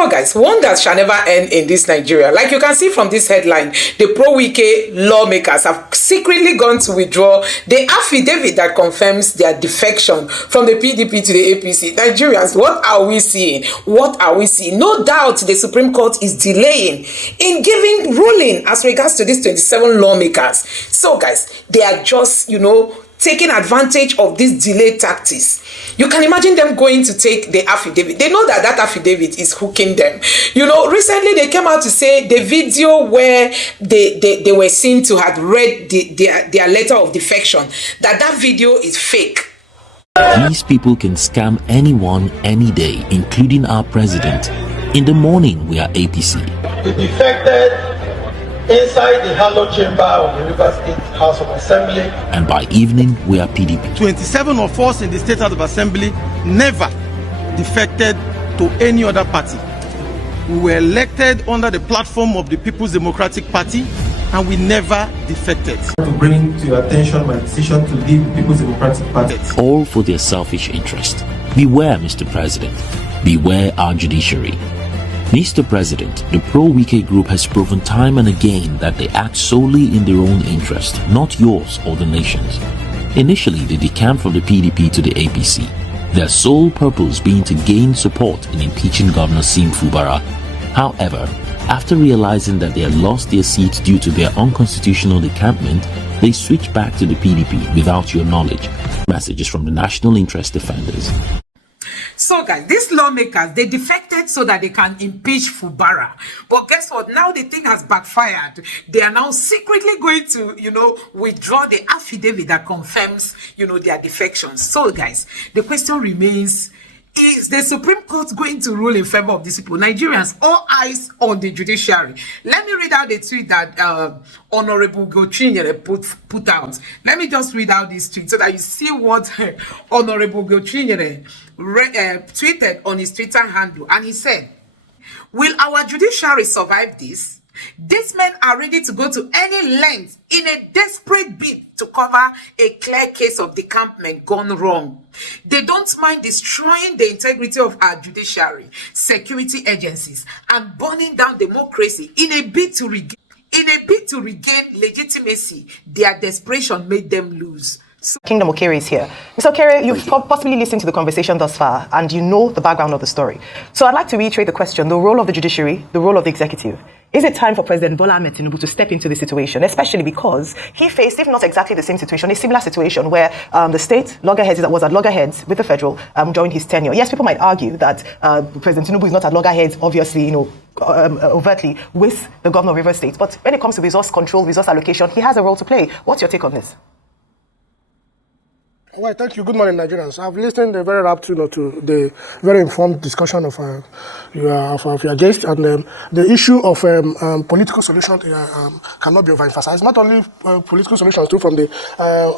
So guys, wonders shall never end in this Nigeria. Like you can see from this headline, the Pro-Wike-Lawmakers have secretly gone to withdraw the affidavit that confirms their defection from the PDP to the APC. Nigerians, what are we seeing? What are we seeing? No doubt the Supreme Court is delaying in giving ruling as regards to these 27 lawmakers. So guys, they are just, taking advantage of these delay tactics. You can imagine them going to take the affidavit. They know that affidavit is hooking them. Recently they came out to say the video where they were seen to have read their letter of defection, that video is fake. These people can scam anyone, any day, including our president. In the morning, we are APC. The defected inside the hallowed chamber of the River State House of Assembly. And by evening, we are PDP. 27 of us in the State House of Assembly never defected to any other party. We were elected under the platform of the People's Democratic Party, and we never defected. To bring to your attention my decision to leave the People's Democratic Party. All for their selfish interest. Beware, Mr. President. Beware our judiciary. Mr. President, the Pro-Wike group has proven time and again that they act solely in their own interest, not yours or the nation's. Initially, they decamped from the PDP to the APC, their sole purpose being to gain support in impeaching Governor Fubara. However, after realizing that they had lost their seats due to their unconstitutional decampment, they switched back to the PDP without your knowledge. Messages from the National Interest Defenders. So guys, these lawmakers, they defected so that they can impeach Fubara. But guess what? Now the thing has backfired. They are now secretly going to, withdraw the affidavit that confirms, their defections. So guys, the question remains, is the Supreme Court going to rule in favor of these people? Nigerians, all eyes on the judiciary. Let me read out the tweet that Honorable Gochinyere put out. Let me just read out this tweet so that you see what Honorable Gochinyere tweeted on his Twitter handle. And he said, will our judiciary survive this? These men are ready to go to any length in a desperate bid to cover a clear case of decampment gone wrong. They don't mind destroying the integrity of our judiciary, security agencies, and burning down democracy in a bid to regain legitimacy. Their desperation made them lose. Kingdom Okere is here. Mr. Okere, you've possibly listened to the conversation thus far, and you know the background of the story. So I'd like to reiterate the question, the role of the judiciary, the role of the executive. Is it time for President Bola Ahmed Tinubu to step into the situation, especially because he faced, if not exactly the same situation, a similar situation where the state loggerheads that was at loggerheads with the federal during his tenure? Yes, people might argue that President Tinubu is not at loggerheads, obviously, overtly with the governor of River State. But when it comes to resource control, resource allocation, he has a role to play. What's your take on this? Well, thank you. Good morning, Nigerians. I've listened very rapt, to the very informed discussion of your guest, and the issue of political solution cannot be overemphasized. Not only political solutions, too, from the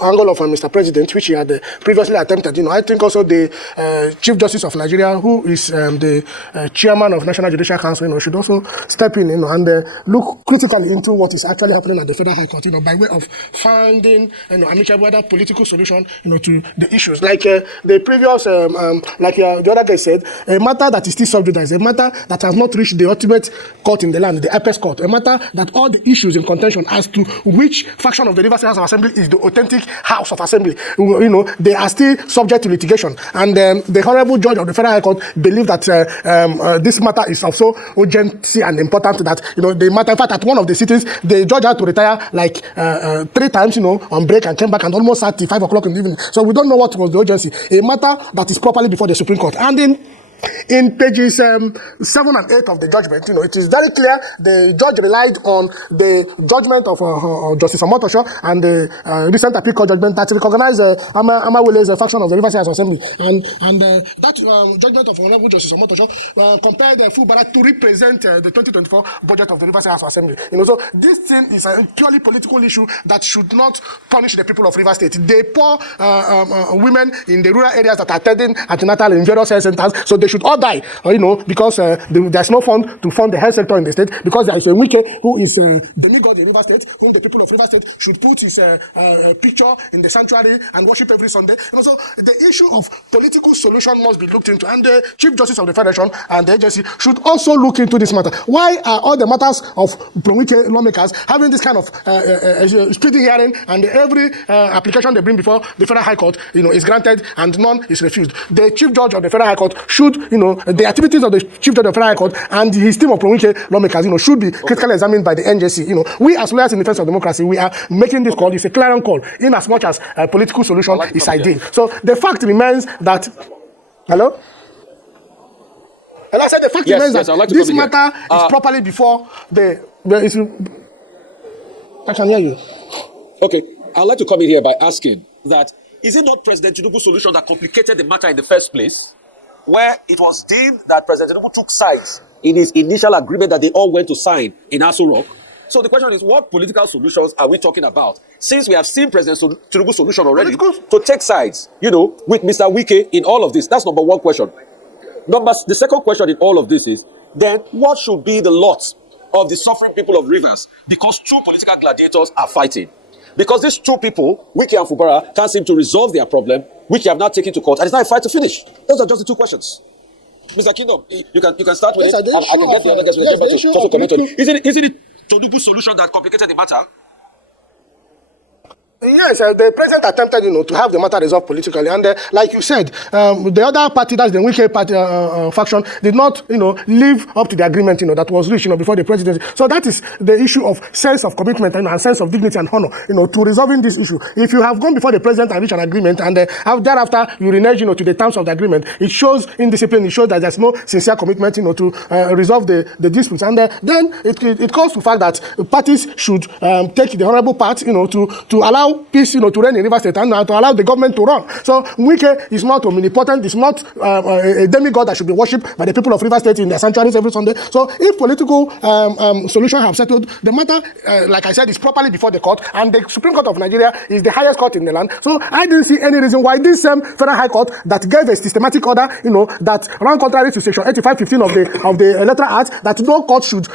angle of Mr. President, which he had previously attempted. I think also the Chief Justice of Nigeria, who is the chairman of National Judicial Council, should also step in, and look critically into what is actually happening at the Federal High Court, by way of finding, amicable whether political solution, to the issues. Like the previous, the other guy said, a matter that is still sub judice, a matter that has not reached the ultimate court in the land, the apex court, a matter that all the issues in contention as to which faction of the River State House of Assembly is the authentic House of Assembly, they are still subject to litigation. And the Honorable Judge of the Federal High Court believed that this matter is of so urgency and important that, the matter, in fact, at one of the sittings, the judge had to retire like 3 times, on break, and came back and almost at 5 o'clock in the evening. So we don't know what was the urgency. A matter that is properly before the Supreme Court. And in pages 7 and 8 of the judgment, it is very clear the judge relied on the judgment of Justice Omotosho and the recent appeal court judgment that recognized Amawele's faction of the River State House Assembly. And that judgment of Honorable Justice Omotosho compared Fubara to represent the 2024 budget of the River State House Assembly. So this thing is a purely political issue that should not punish the people of River State. The poor women in the rural areas that are attending antenatal in various health centers, so they should all die, because there's no fund to fund the health sector in the state, because there is a Wike who is the demigod in River State, whom the people of River State should put his picture in the sanctuary and worship every Sunday. And also, the issue of political solution must be looked into, and the Chief Justice of the Federation and the agency should also look into this matter. Why are all the matters of Pro-Wike-Lawmakers having this kind of speedy hearing, and every application they bring before the Federal High Court, is granted and none is refused? The Chief Judge of the Federal High Court should, the activities of the Chief Judge of the Federal High Court and his team of Pro-Wike-Lawmakers, should be critically examined by the NJC. We as lawyers in defense of democracy, we are making this call. It's a clarion call, in as much as a political solution is ideal. So the fact remains that, hello? And I said the fact remains that this matter is properly before I can hear you. Okay, I'd like to come in here by asking that, is it not President Tinubu's solution that complicated the matter in the first place, where it was deemed that President Tinubu took sides in his initial agreement that they all went to sign in Aso Rock? So the question is, what political solutions are we talking about? Since we have seen President Tinubu's solution already to take sides, with Mr. Wike in all of this. That's number one question. The second question in all of this is, then what should be the lot of the suffering people of Rivers, because two political gladiators are fighting? Because these two people, Wike and Fubara, can't seem to resolve their problem, Wike have now taken to court, and it's not a fight to finish. Those are just the two questions. Mr. Kingdom, you can start with it. I can get the other guys with the to also comment on it. Isn't it Tinubu's solution that complicated the matter? Yes, the president attempted, to have the matter resolved politically, and like you said, the other party, that's the Wike party faction, did not, live up to the agreement, that was reached, before the presidency. So that is the issue of sense of commitment and sense of dignity and honor, to resolving this issue. If you have gone before the president and reached an agreement, and thereafter you renege, to the terms of the agreement, it shows indiscipline. It shows that there's no sincere commitment, to resolve the disputes, and then it calls to the fact that parties should take the honorable part, to allow peace, to reign in River State, and to allow the government to run. So Wike is not omnipotent. It's not a demigod that should be worshipped by the people of River State in their sanctuaries every Sunday. So if political solutions have settled, the matter, like I said, is properly before the court, and the Supreme Court of Nigeria is the highest court in the land. So I didn't see any reason why this same Federal High Court that gave a systematic order, that ran contrary to Section 8515 of the Electoral Act, that no court should,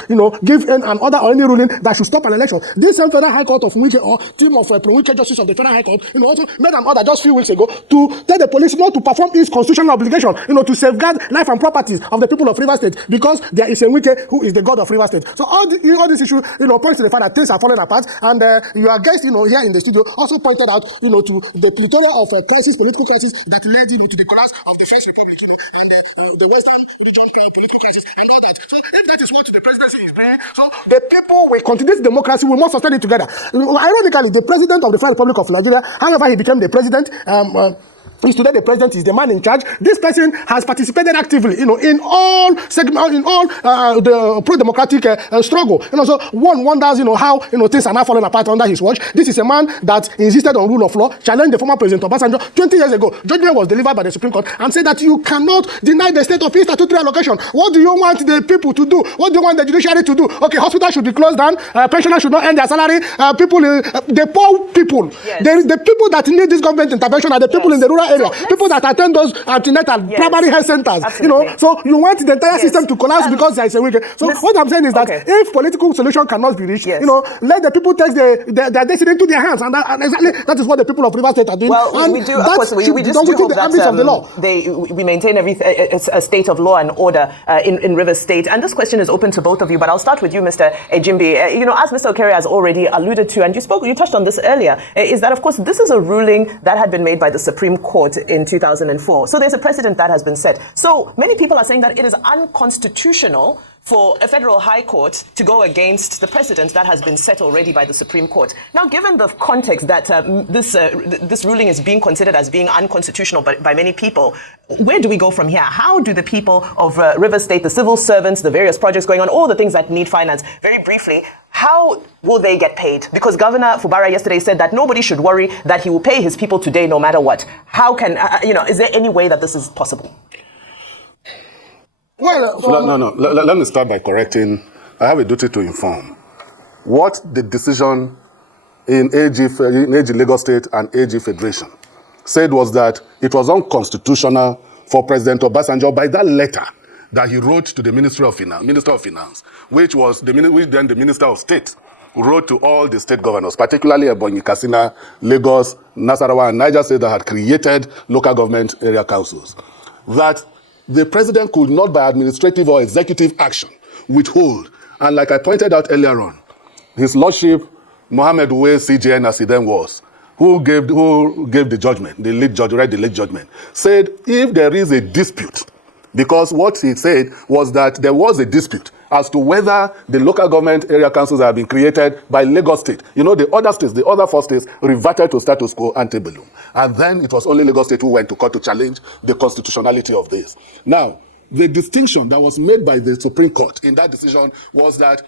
give an order or any ruling that should stop an election. This same Federal High Court of Wike, or team of Pro-Wike Justice of the Federal High Court, also made an order just a few weeks ago to tell the police not to perform its constitutional obligation, to safeguard life and properties of the people of River State, because there is a Wike who is the god of River State. So all this issue, points to the fact that things are falling apart, and your guest, here in the studio also pointed out, to the plethora of political crisis that led, to the collapse of the First Republic, and the Western region political crisis, and all that. So if that is what the presidency is playing, so the people will continue democracy, we must sustain it together. Ironically, the president of the Federal Republic of Nigeria, however he became the president, is today the president, is the man in charge. This person has participated actively, in all segments, in all the pro-democratic struggle. So one wonders, how things are now falling apart under his watch. This is a man that insisted on rule of law, challenged the former president Obasanjo 20 years ago. Judgment was delivered by the Supreme Court and said that you cannot deny the state of his statutory allocation. What do you want the people to do? What do you want the judiciary to do? Okay, hospitals should be closed down. Pensioners should not earn their salary. The poor people, the people that need this government intervention are the people in the rural area, people that attend those antenatal primary health centers. So you want the entire system to collapse because there is a Wike. So what I'm saying is that if political solution cannot be reached, let the people take their destiny into their hands, and exactly that is what the people of River State are doing. Well, and we do, of course, we just do hope that we maintain a state of law and order in River State. And this question is open to both of you, but I'll start with you, Mr. Ejimbi. As Mr. Okere has already alluded to, and you touched on this earlier, is that, of course, this is a ruling that had been made by the Supreme Court in 2004. So there's a precedent that has been set. So many people are saying that it is unconstitutional for a federal high court to go against the precedent that has been set already by the Supreme Court. Now, given the context that this ruling is being considered as being unconstitutional by many people, where do we go from here? How do the people of River State, the civil servants, the various projects going on, all the things that need finance, very briefly, how will they get paid? Because Governor Fubara yesterday said that nobody should worry, that he will pay his people today no matter what. How can, is there any way that this is possible? Well, no. Let me start by correcting. I have a duty to inform. What the decision in AG Lagos State and AG Federation said was that it was unconstitutional for President Obasanjo by that letter that he wrote to the Minister of Finance, which then the Minister of State, wrote to all the state governors, particularly Ebonyi, Katsina, Lagos, Nasarawa, and Niger State that had created local government area councils, that the president could not, by administrative or executive action, withhold. And like I pointed out earlier on, His Lordship, Mohammed Uwe, CJN as he then was, who gave the judgment, the lead judge, read the lead judgment, said if there is a dispute, because what he said was that there was a dispute as to whether the local government area councils have been created by Lagos State. You know, the other states, the other 4 states, reverted to status quo ante bellum. And then it was only Lagos State who went to court to challenge the constitutionality of this. Now, the distinction that was made by the Supreme Court in that decision was that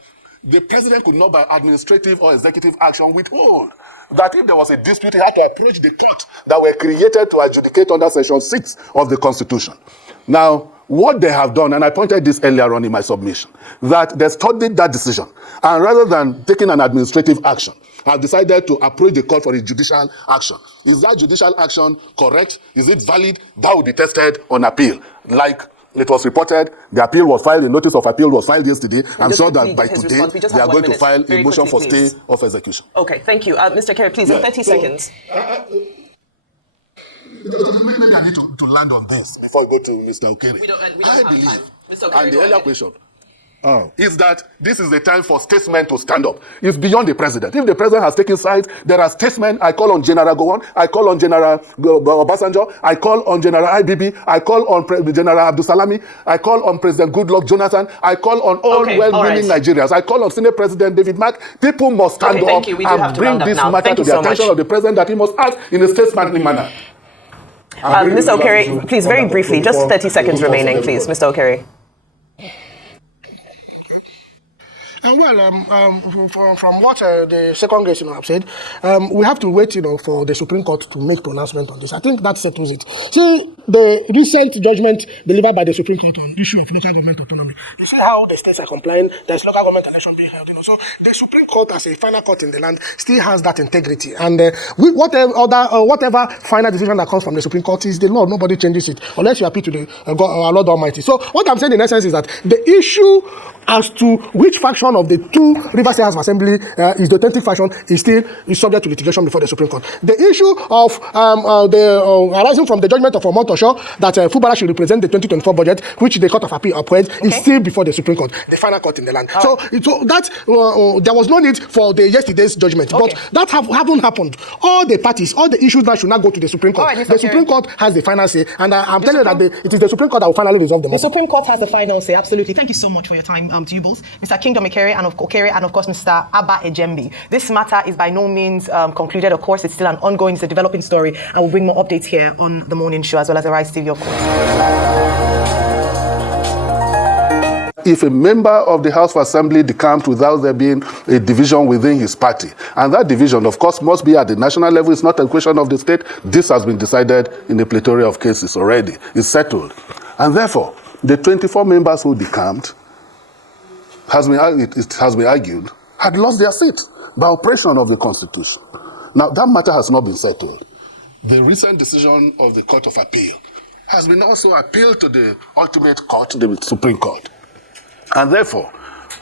the president could not, by administrative or executive action, withhold. That if there was a dispute, he had to approach the court that were created to adjudicate under Section 6 of the Constitution. Now, what they have done, and I pointed this earlier on in my submission, that they studied that decision, and rather than taking an administrative action, have decided to approach the court for a judicial action. Is that judicial action correct? Is it valid? That will be tested on appeal. Like it was reported, the appeal was filed, the notice of appeal was filed yesterday. I'm sure that by today, they are going to file a motion for stay of execution. Okay, thank you. Mr. Kerry, please, in 30 seconds. Maybe I need to land on this before we go to Mr. Okere. I believe, and the earlier question is that this is the time for statesmen to stand up. It's beyond the president. If the president has taken sides, there are statesmen. I call on General Gowon, I call on General Obasanjo, I call on General IBB, I call on General Abdul Salami, I call on President Goodluck Jonathan, I call on all well-meaning Nigerians, I call on Senate President David Mark. People must stand up and bring this matter to the attention of the president that he must act in a statesmanly manner. Mr. Okere, please, very briefly, just 30 seconds remaining, please, Mr. Okere. From what the second guest have said, we have to wait, for the Supreme Court to make pronouncement on this. I think that settles it. See, the recent judgment delivered by the Supreme Court on the issue of local government autonomy. You see how the states are complying. There's local government election being held. So the Supreme Court, as a final court in the land, still has that integrity. And whatever final decision that comes from the Supreme Court is the law. Nobody changes it unless you appeal to the our Lord Almighty. So what I'm saying in essence is that the issue as to which faction of the two Rivers State House of Assembly is the authentic faction is subject to litigation before the Supreme Court. The issue of arising from the judgment of Omotosho that Fubara should represent the 2024 budget, which the Court of Appeal upholds, is still before the Supreme Court, the final court in the land. So that there was no need for the yesterday's judgment, but that haven't happened. All the parties, all the issues that should not go to the Supreme Court. The Supreme Court has the final say, and I'm telling you that it is the Supreme Court that will finally resolve the matter. The Supreme Court has the final say. Absolutely. Thank you so much for your time. To you both, Mr. Kingdom Okere and of course Mr. Abba Ejembi. This matter is by no means concluded. Of course, it's still an ongoing, it's a developing story. I will bring more updates here on the morning show as well as the Rise TV, of course. If a member of the House of Assembly decamped without there being a division within his party, and that division, of course, must be at the national level, it's not a question of the state. This has been decided in a plethora of cases already. It's settled. And therefore, the 24 members who decamped, it has been argued, had lost their seat by operation of the Constitution. Now, that matter has not been settled. The recent decision of the Court of Appeal has been also appealed to the ultimate court, the Supreme Court. And therefore,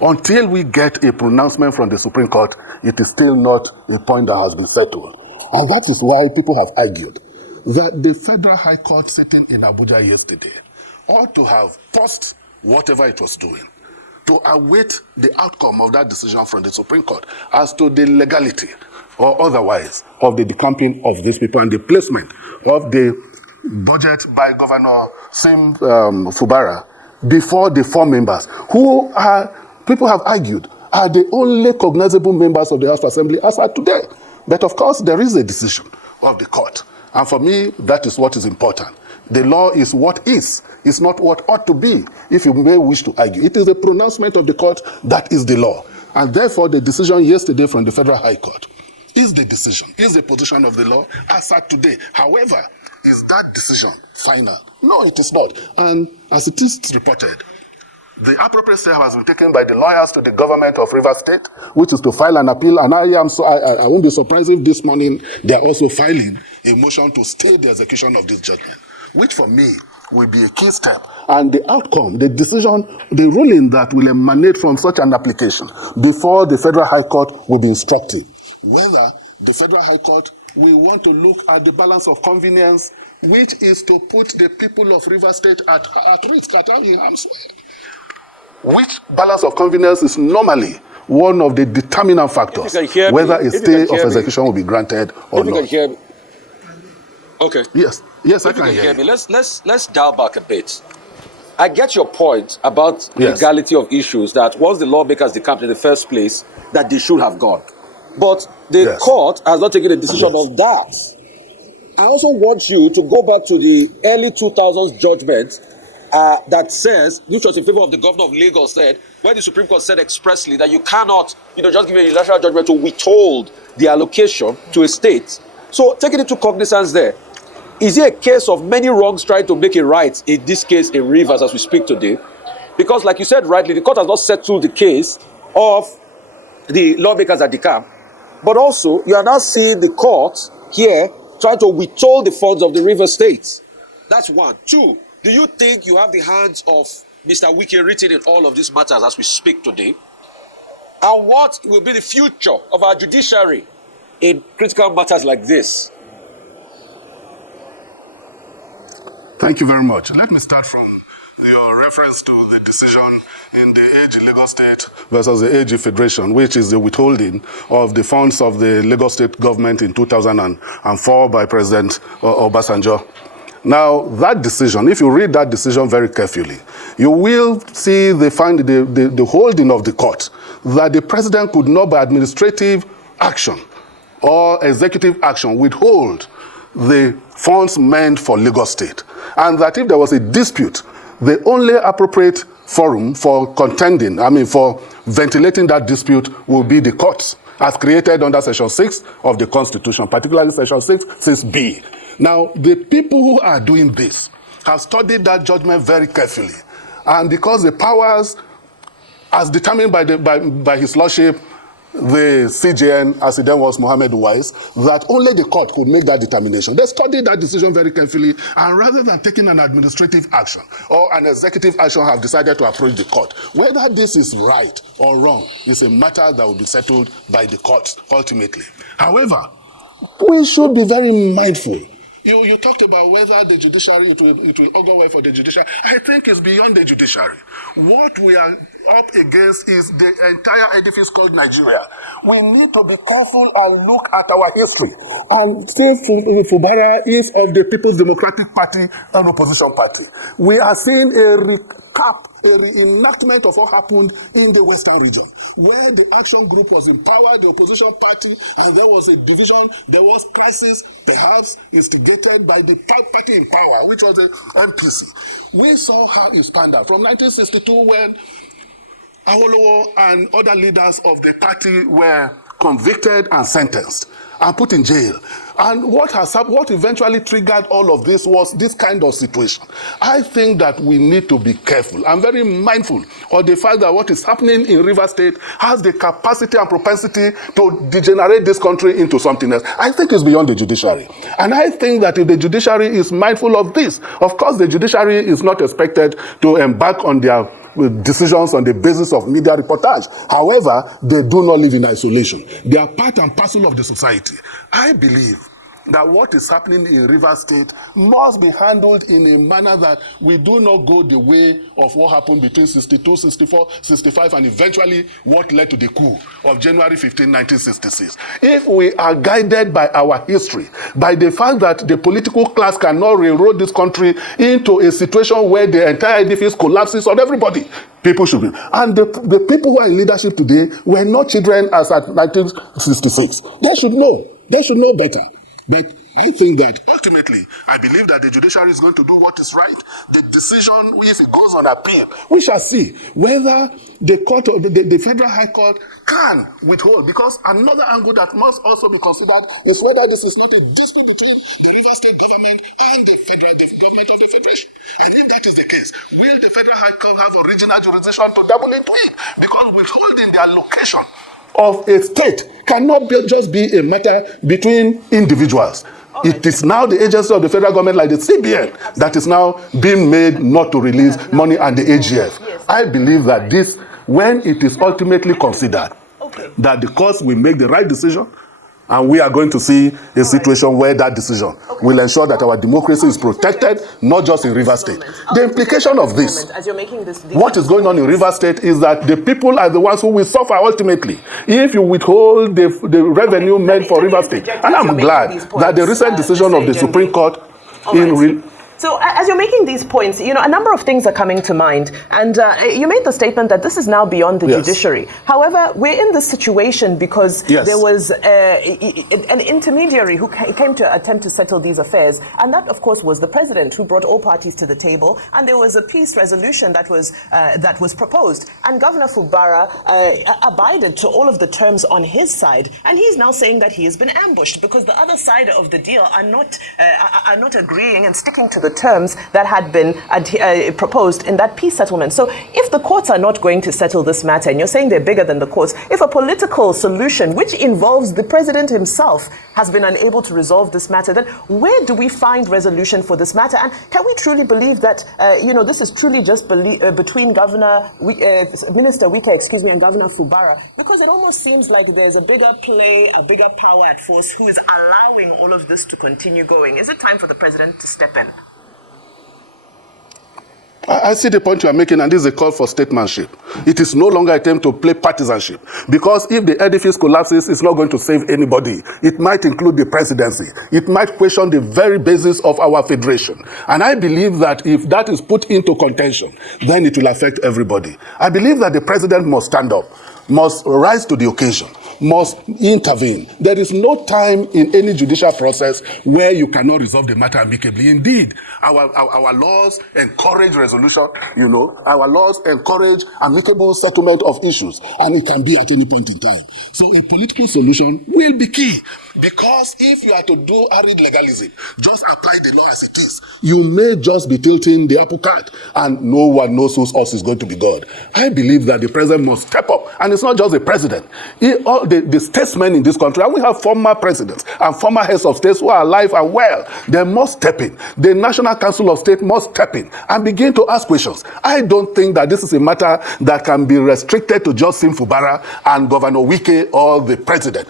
until we get a pronouncement from the Supreme Court, it is still not a point that has been settled. And that is why people have argued that the Federal High Court sitting in Abuja yesterday ought to have paused whatever it was doing to await the outcome of that decision from the Supreme Court as to the legality or otherwise of the decamping of these people and the placement of the budget by Governor Sim Fubara before the 4 members who people have argued are the only cognizable members of the House of Assembly as at today. But of course, there is a decision of the court. And for me, that is what is important. The law is what is. It's not what ought to be, if you may wish to argue. It is a pronouncement of the court that is the law. And therefore, the decision yesterday from the Federal High Court is the decision, is the position of the law as at today. However, is that decision final? No, it is not. And as it is reported, the appropriate step has been taken by the lawyers to the government of Rivers State, which is to file an appeal. And I won't be surprised if this morning they are also filing a motion to stay the execution of this judgment, which for me will be a key step. And the outcome, the decision, the ruling that will emanate from such an application before the Federal High Court will be instructive. Whether the Federal High Court will want to look at the balance of convenience, which is to put the people of Rivers State at risk, at harm's way. Which balance of convenience is normally one of the determinant factors whether a stay of execution will be granted or not. Okay. Yes, I can hear me. Let's dial back a bit. I get your point about legality of issues, that once the lawmakers decamped in the first place, that they should have gone. But the court has not taken a decision of that. I also want you to go back to the early 2000s judgment that says, which was in favor of the governor of Lagos, said, where the Supreme Court said expressly that you cannot, just give a unilateral judgment to withhold the allocation to a state. So taking into cognizance there, is it a case of many wrongs trying to make it right in this case in Rivers as we speak today? Because like you said rightly, the court has not settled the case of the lawmakers at the camp, but also you are now seeing the court here trying to withhold the funds of the Rivers State. That's one. Two, do you think you have the hands of Mr. Wike written in all of these matters as we speak today? And what will be the future of our judiciary in critical matters like this? Thank you very much. Let me start from your reference to the decision in the AG Lagos State versus the AG Federation, which is the withholding of the funds of the Lagos State government in 2004 by President Obasanjo. Now, that decision, if you read that decision very carefully, you will see the holding of the court that the president could not, by administrative action or executive action, withhold the funds meant for Lagos State. And that if there was a dispute, the only appropriate forum for for ventilating that dispute will be the courts, as created under Section 6 of the Constitution, particularly Section 6(b). Now, the people who are doing this have studied that judgment very carefully. And because the powers, as determined by His Lordship, the CJN, as it then was Mohammed Wise, that only the court could make that determination. They studied that decision very carefully, and rather than taking an administrative action or an executive action, have decided to approach the court. Whether this is right or wrong is a matter that will be settled by the courts ultimately. However, we should be very mindful. You talked about whether the judiciary, it will augur well for the judiciary. I think it's beyond the judiciary. What we are up against is the entire edifice called Nigeria. We need to be careful and look at our history. And since Fubara is of the People's Democratic Party and opposition party, we are seeing a recap, a reenactment of what happened in the Western region, where the action group was in power, the opposition party, and there was a division, there was crisis, perhaps instigated by the party in power, which was the MPC. We saw how it panned out from 1962 when Awolowo and other leaders of the party were convicted and sentenced and put in jail. And what eventually triggered all of this was this kind of situation. I think that we need to be careful. I'm very mindful of the fact that what is happening in Rivers State has the capacity and propensity to degenerate this country into something else. I think it's beyond the judiciary. And I think that if the judiciary is mindful of this, of course the judiciary is not expected to embark on their decisions on the basis of media reportage. However, they do not live in isolation. They are part and parcel of the society. I believe that what is happening in Rivers State must be handled in a manner that we do not go the way of what happened between 62, 64, 65, and eventually what led to the coup of January 15, 1966. If we are guided by our history, by the fact that the political class cannot railroad this country into a situation where the entire edifice collapses on everybody, people should be. And the people who are in leadership today were not children as at 1966. They should know. They should know better. But I think that ultimately, I believe that the judiciary is going to do what is right. The decision, if it goes on appeal, we shall see whether the court, the Federal High Court can withhold. Because another angle that must also be considered is whether this is not a dispute between the Rivers State government and the government of the Federation. And if that is the case, will the Federal High Court have original jurisdiction to double into it? Because withholding the allocation of a state cannot just be a matter between individuals. It is now the agency of the federal government, like the CBN, that is now being made not to release money, and the AGF. I believe that this, when it is ultimately considered, that the courts will make the right decision, and we are going to see a situation where that decision will ensure that our democracy is protected, not just in Rivers State. The implication of this, what is going on in Rivers State, is that the people are the ones who will suffer ultimately if you withhold the revenue meant for Rivers State. And I'm glad that the recent decision of the Supreme Court So as you're making these points, a number of things are coming to mind. And you made the statement that this is now beyond the judiciary. However, we're in this situation because there was an intermediary who came to attempt to settle these affairs. And that, of course, was the president, who brought all parties to the table. And there was a peace resolution that was proposed. And Governor Fubara abided to all of the terms on his side. And he's now saying that he has been ambushed because the other side of the deal are not agreeing and sticking to the terms that had been proposed in that peace settlement. So if the courts are not going to settle this matter, and you're saying they're bigger than the courts, if a political solution, which involves the president himself, has been unable to resolve this matter, then where do we find resolution for this matter? And can we truly believe that, this is truly just between Minister Wike, and Governor Fubara? Because it almost seems like there's a bigger play, a bigger power at force who is allowing all of this to continue going. Is it time for the president to step in? I see the point you are making, and this is a call for statesmanship. It is no longer a attempt to play partisanship, because if the edifice collapses, it's not going to save anybody. It might include the presidency. It might question the very basis of our federation. And I believe that if that is put into contention, then it will affect everybody. I believe that the president must stand up, must rise to the occasion, must intervene. There is no time in any judicial process where you cannot resolve the matter amicably. Indeed, our laws encourage resolution, our laws encourage amicable settlement of issues, and it can be at any point in time. So a political solution will be key, because if you are to do arid legalism, just apply the law as it is, you may just be tilting the apple cart, and no one knows whose horse is going to be God. I believe that the president must step up, and it's not just the president. The statesmen in this country, and we have former presidents and former heads of states who are alive and well, they must step in. The National Council of State must step in and begin to ask questions. I don't think that this is a matter that can be restricted to just Sim Fubara and Governor Wike or the president,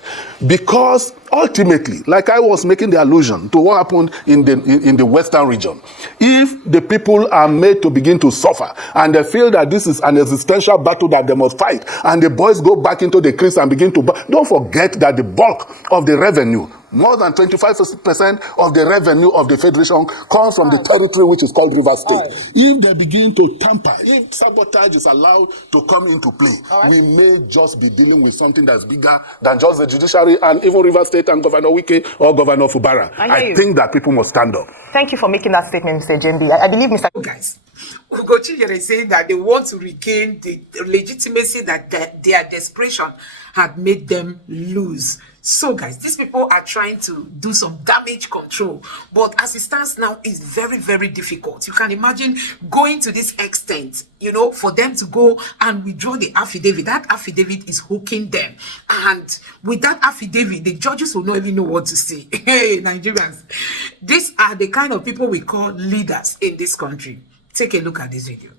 because ultimately, like I was making the allusion to what happened in the Western region, if the people are made to begin to suffer and they feel that this is an existential battle that they must fight, and the boys go back into the crease and begin to don't forget that the bulk of the revenue, more than 25% of the revenue of the federation, comes from the territory which is called Rivers State. If they begin to tamper, if sabotage is allowed to come into play, we may just be dealing with something that's bigger than just the judiciary and even Rivers State and Governor Wike or Governor Fubara. I think that people must stand up. Thank you for making that statement, Mr. Jembi. I believe Mr. Guys, Ugochi is saying that they want to regain the legitimacy that their desperation had made them lose. So guys, these people are trying to do some damage control, but as it stands now, it's very, very difficult. You can imagine going to this extent, for them to go and withdraw the affidavit. That affidavit is hooking them, and with that affidavit, the judges will not even know what to say. Hey, Nigerians, these are the kind of people we call leaders in this country. Take a look at this video.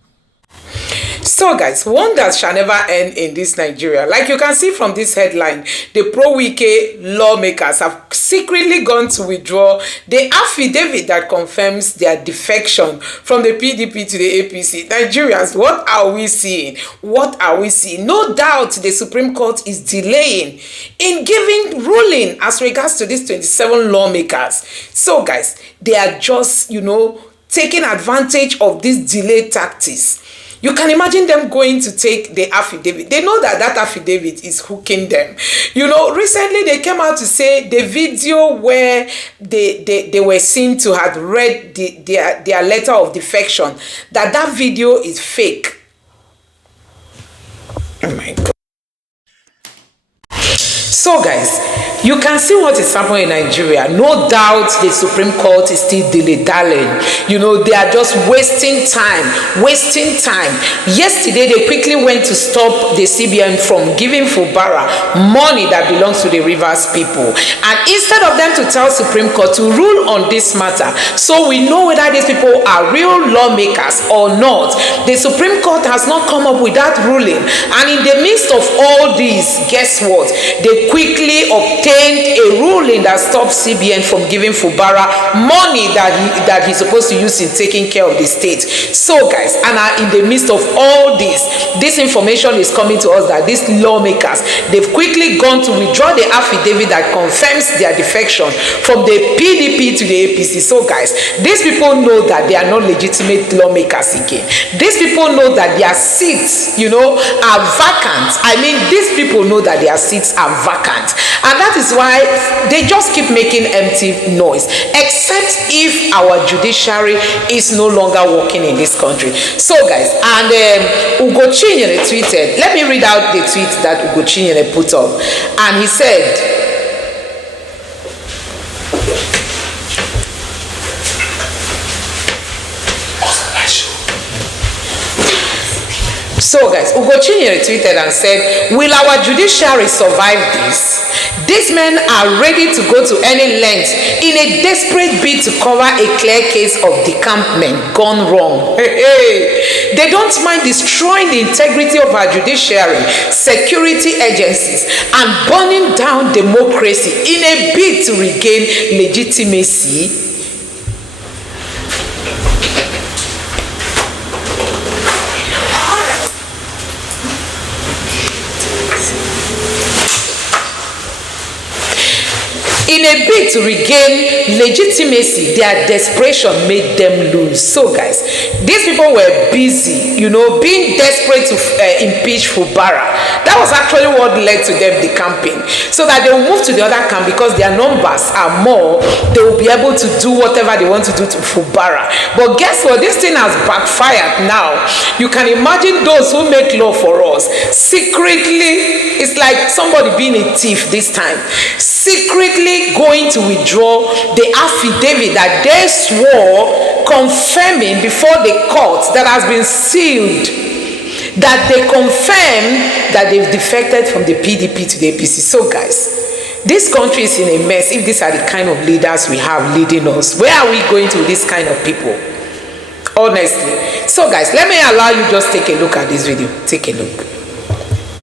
So guys, wonders shall never end in this Nigeria. Like you can see from this headline, the Pro-Wike-Lawmakers have secretly gone to withdraw the affidavit that confirms their defection from the PDP to the APC. Nigerians, what are we seeing? What are we seeing? No doubt the Supreme Court is delaying in giving ruling as regards to these 27 lawmakers. So guys, they are just, taking advantage of these delay tactics. You can imagine them going to take the affidavit. They know that affidavit is hooking them. Recently they came out to say the video where they were seen to have read their letter of defection, that video is fake. Oh my God. So guys, You can see what is happening in Nigeria. No doubt the Supreme Court is still dilly-dallying. You know, they are just wasting time. Yesterday, they quickly went to stop the CBN from giving Fubara money that belongs to the Rivers people. And instead of them to tell Supreme Court to rule on this matter, so we know whether these people are real lawmakers or not, the Supreme Court has not come up with that ruling. And in the midst of all this, guess what? They quickly obtained a ruling that stops CBN from giving Fubara money that he's supposed to use in taking care of the state. So guys, and in the midst of all this information is coming to us that these lawmakers, they've quickly gone to withdraw the affidavit that confirms their defection from the PDP to the APC. So guys, these people know that they are not legitimate lawmakers again. These people know that their seats, you know, are vacant. I mean, these people know that their seats are vacant. And that is why they just keep making empty noise, except if our judiciary is no longer working in this country. So guys, and Ugo Chinyere tweeted, let me read out the tweet that Ugo Chinyere put up. And he said, so guys, Ugo Chinyere tweeted and said, will our judiciary survive this? These men are ready to go to any length in a desperate bid to cover a clear case of decampment gone wrong. They don't mind destroying the integrity of our judiciary, security agencies, and burning down democracy in a bid to regain legitimacy. In a bid to regain legitimacy, their desperation made them lose. So guys, these people were busy, you know, being desperate to impeach Fubara. That was actually what led to them decamping, so that they will move to the other camp because their numbers are more. They will be able to do whatever they want to do to Fubara. But guess what? This thing has backfired now. You can imagine those who make law for us secretly. It's like somebody being a thief this time, secretly going to withdraw the affidavit that they swore, confirming before the court that has been sealed, that they confirm that they've defected from the PDP to the APC. So guys, this country is in a mess. If these are the kind of leaders we have leading us, where are we going to with this kind of people? Honestly. So guys, let me allow you just take a look at this video. Take a look.